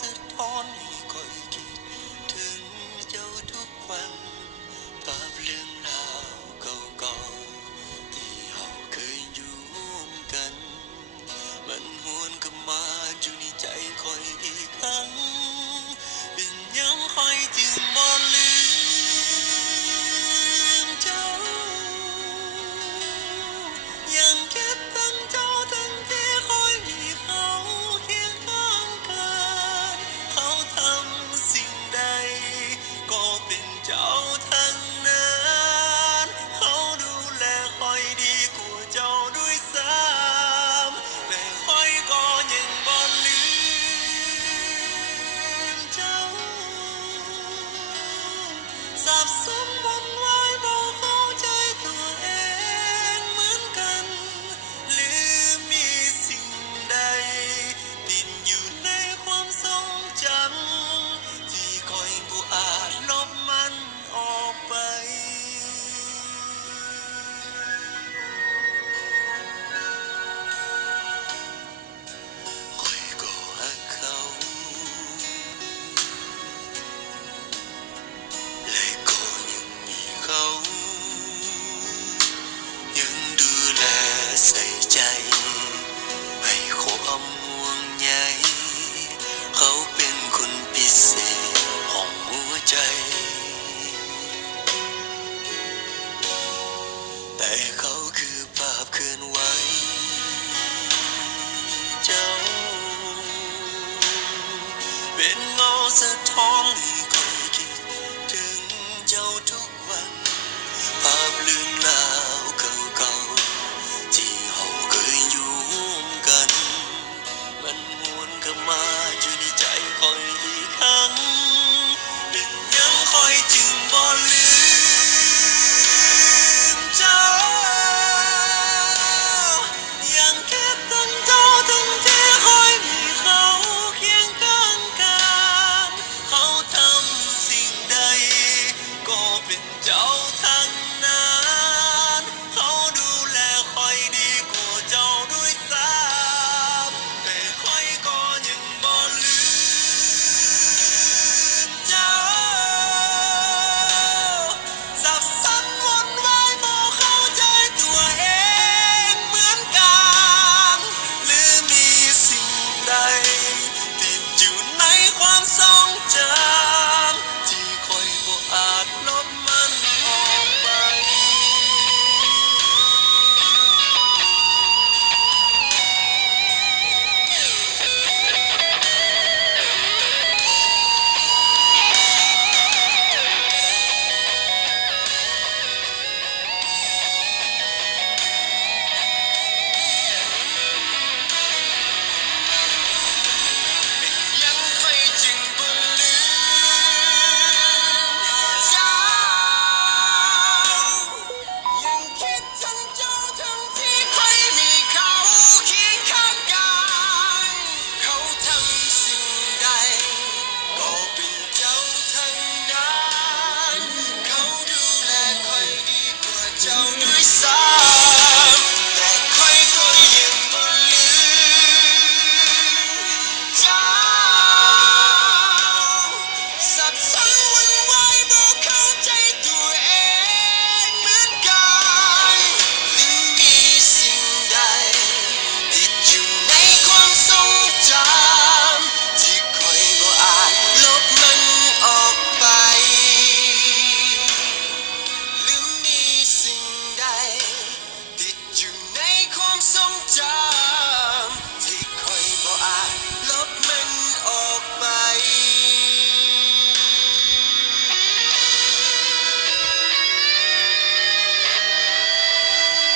สะท้อนให้คอยคิดถึงเจ้าทุกวันภาพเรื่องราวเก่าๆที่เราเคยอยู่กันมันหวนกลับมาอยู่ในใจคอยอีกครั้งเป็นยังคอยจึงบ่ลืมเจ้ายังคิดถึงเจ้าทั้งที่คอยมีเขาเคียงข้างกายเขาทำสิ่งใดก็เป็นเจ้าทั้งนั้นเขาดูแลคอยดีกว่าเจ้าด้วยซ้ำแต่คอยก็ยังบ่ลืมเจ้าสับสนวนวายบ่เข้าใจตัวเองเหมือนกันหรือมีสิ่งใดติดอยู่ในความทรงจำที่คอยบ่อาจลบมันออกไปคอยก็รักเขาและก็ยังมีเขายังดูแลใส่ใจให้ความห่วงใยเขาเป็นคนพิเศษของหัวใจแต่เขาคือภาพเคลื่อนไหวเจ้าเป็นเงาสะท้อนให้